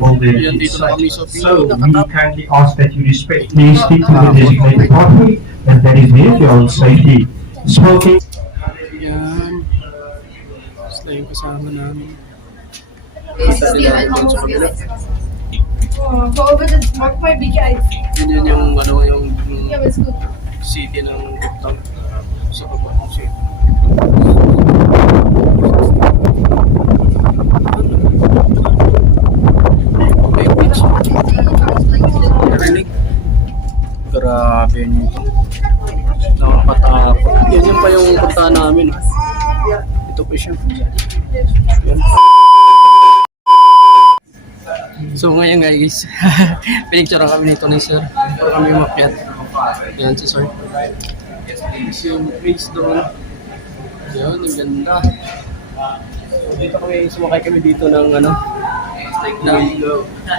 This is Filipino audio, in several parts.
will be Yan, dito na kami sa So we pinaka-top. kindly ask that you respect, please stick to the designated pathway, and that is there for your own safety. Smoking. Yan. Basta yung kasama namin. Yun yung ano, yung city ng Ganda. Sa baba ng city. May beach. Narinig? Grabe yun ito. Nakakatakot. Yan pa yung punta namin. Ito po siya. Yan. So ngayon guys, pinicture kami nito ni sir. Para kami umakyat. Yan si sir. Yung place doon. Yan, ang ganda. So, dito kami, sumakay kami dito ng ano.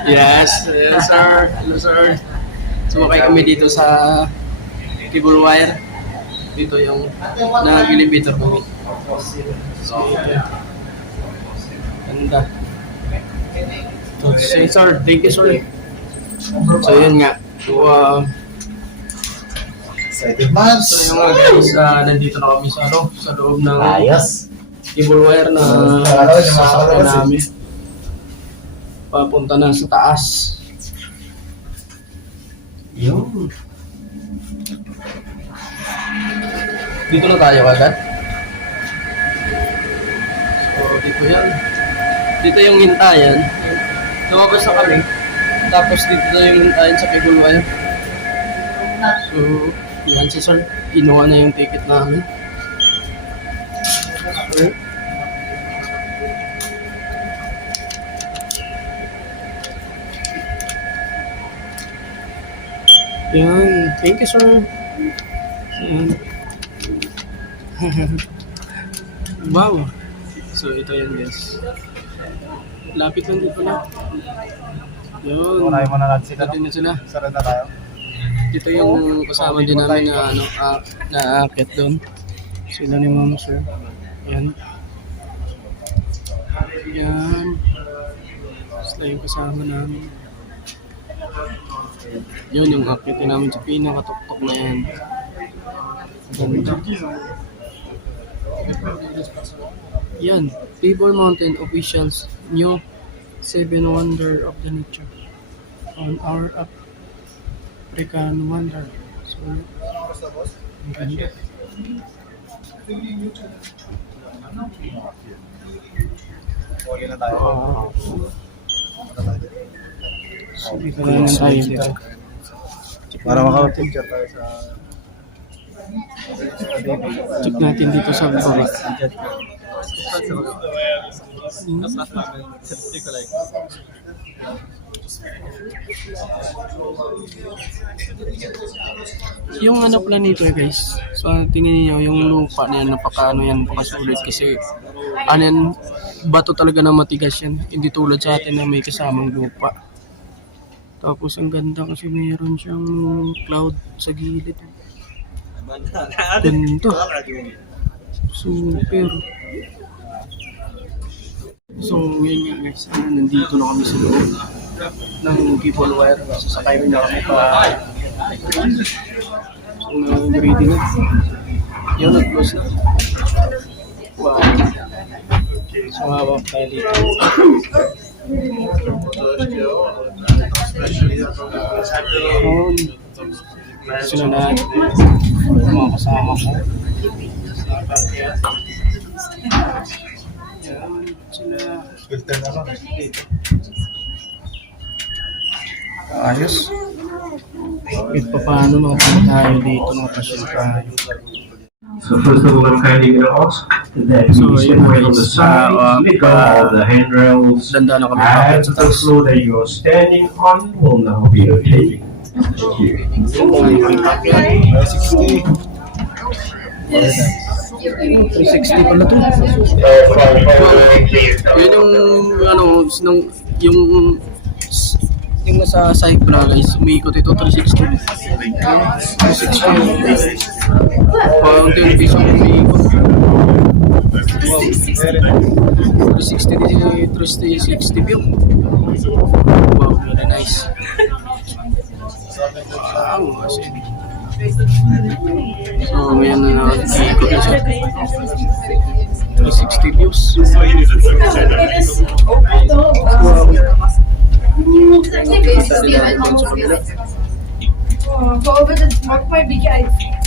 Yes, yes sir. Hello sir. Sumakay kami dito sa cable wire. Dito yung nag-elevator kami. So, ganda. So, sir, thank you sir. So yun nga. So, Excited months. so yung mga guys, nandito na kami sa ano, sa loob ng cable wire na sasakyan namin. Papunta na sa taas. Yun. Dito na tayo agad. So, dito yan. Dito yung hintayan. Lumabas na kami. Tapos dito na yung hintayan sa cable wire. So, yan si sir. Kinuha na yung ticket namin. Okay. Yan. Thank you sir. Yan. Wow. So, ito yan guys. Lapit lang dito na. Yun. Unahin mo na natin sila. Dito na sila. Sarad na tayo. Dito yung kasama din namin na ano, na-aakit doon. Sila ni Ma'am Sir. Yan. Yan. Sila yung kasama namin. Yun yung akitin namin sa pinakatuktok na yan. Ganda. Yan. Table Mountain Officials New 7 Wonder of the Nature on our African Wonder. So, ang ganda. Okay na tayo. So, dito na lang tayo dito. Para makapag-picture tayo sa... Check natin dito sa baba. Yung ano pala nito guys, so tingnan niyo yung lupa na yan, napakaano yan, napakasulit kasi ano yan, bato talaga na matigas yan, hindi tulad sa atin na may kasamang lupa. Tapos ang ganda kasi mayroon siyang cloud sa gilid. Ganito. Super. So yun nga guys, nandito na kami sa loob ng cable wire. Sasakay na kami pa. So ready na. Yun, nag-close na. Wow. So hawak tayo dito. Sila na mga kasama ko. Yan, sila. Filter na lang. Ayos. Kahit pa paano makapunta tayo dito, makapasyal tayo. So first of all, I'm kindly going to ask that So, you step yun, away from the guys, side, let go of the handrails, Ganda na kami and kapit sa the taas. floor that you are standing on will now be rotating. Thank you. 60. 360 pala to. Yun yung ano, yung nasa side pala guys, umiikot ito 360. 360. Parang 10 piso umiikot. 360 view. very nice. Wow, kasi. So, ngayon na ikot na siya. 360 views. Wow.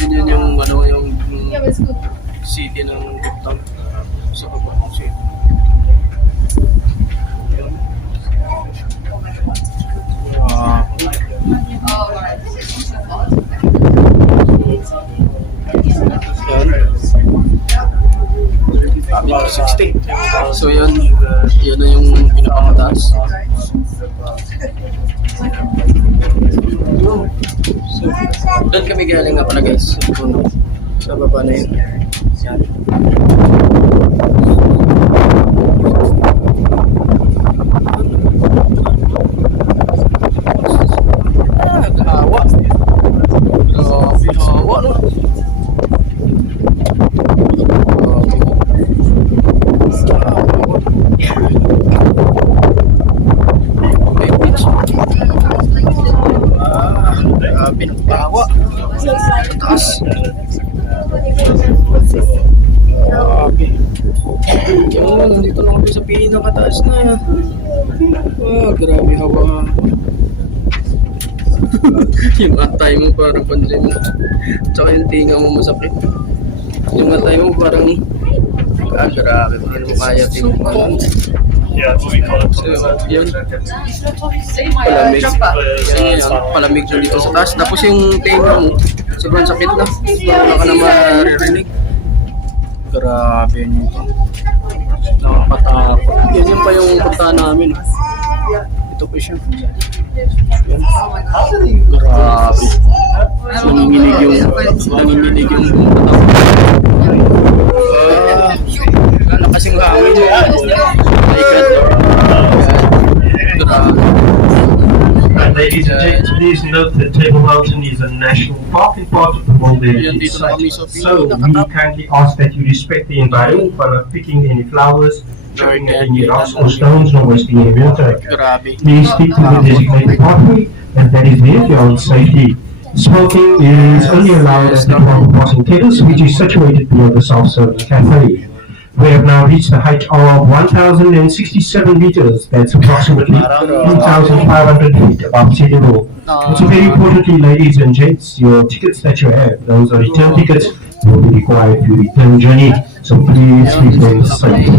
Yun yung ano yung city ng Ganda sa baba ng city. Yan. 60. So yun na yung pinakamataas. So, doon kami galing nga pala guys. Sa baba na yun. Yan. Gahawa. Grabe, hawa no. Grabe ng tawa. Taas. Grabe. Yan, nandito lang kami sa pinakataas na. Grabe hawa. Yung atay mo parang pansin mo. Tsaka yung tinga mo masakit. Yung atay mo parang grabe. Parang mo kaya tingin mo lang. So, yun. Palamig. Yan, palamig dyan dito sa taas. Tapos yung tenga mo, sobrang sakit na. Wala ka na maririnig. Grabe yun ito. Nakakatakot. Yan pa yung punta namin. Ito po siya. Yan. Grabe. Nanginginig yung wala kasing hangin. And ladies and gents, please note that Table Mountain is a national park and part of the World Heritage Site. So we kindly ask that you respect the environment by not picking any flowers, throwing at any rocks or stones, nor wasting any water. Please stick to the designated pathway, and that is there for your own safety. Smoking is only allowed at the Lugar Crossing Terrace, which is situated below the self-serving cafe. We have now reached the height of 1,067 meters. That's approximately 3,500 feet above sea level. Also, very importantly, ladies and gents, your tickets that you have, those are return tickets, will be required for your return journey. So please keep them safe.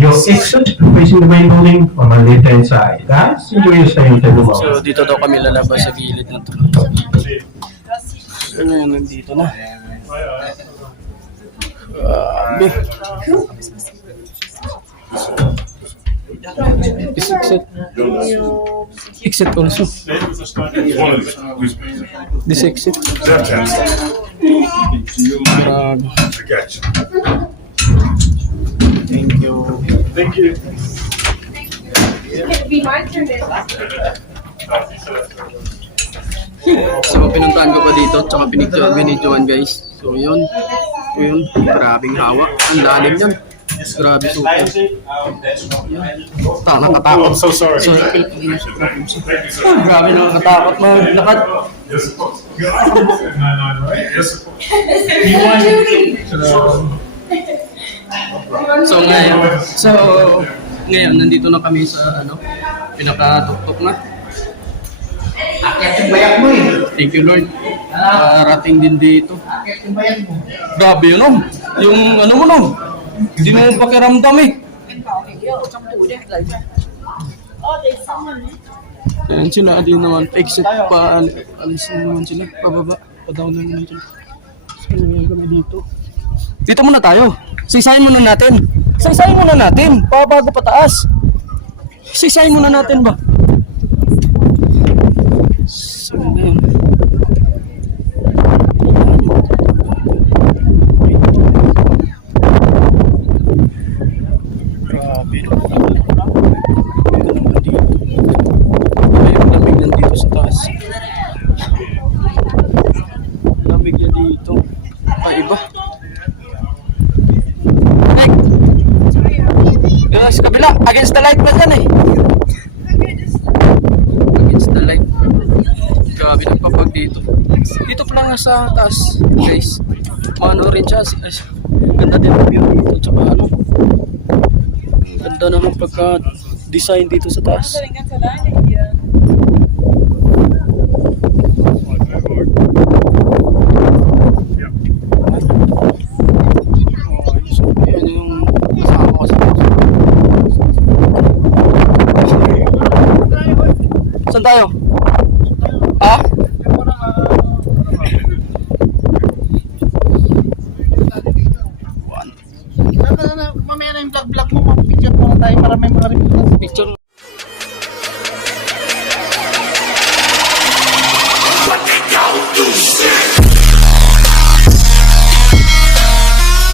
Your exit facing the main building on my left-hand side. Guys, enjoy your stay in Table Mountain. So dito daw kami lalabas sa gilid na to. So ngayon nandito na. Exit also. This exit. Thank you. Thank you. So pinuntahan ko pa dito, tsaka binidyoan guys. So yun, grabing hawa. Ang lalim yan. Grabe super. Nakatakot. I'm so sorry. Grabe nakakatakot. Maglakad. So ngayon nandito na kami sa pinakatuktok na. Akit yung bayak mo eh. Thank you Lord. Rating din dito. Akit yung bayak mo. Grabe yun yung mo hindi mo pakiramdam eh. Ayan sila, din naman. Exit pa, alis na naman sila. Pababa, pa-down na naman sila. So, ngayon kami dito. Dito muna tayo. Saysayin muna natin. Bago pataas. Saysayin muna natin ba? So, ngayon. Iba. Sa kabila, against the light ba yan eh? Grabe ng papag dito. Dito pa lang sa taas, guys. Ano rin siya. Ganda din ang view dito. Tsaka ano. Ganda naman pagka-design dito sa taas. So, yan yung kasama ko sa saan tayo? Ha? Mamaya na yung vlog mo, mag-picture muna tayo para may mga Picture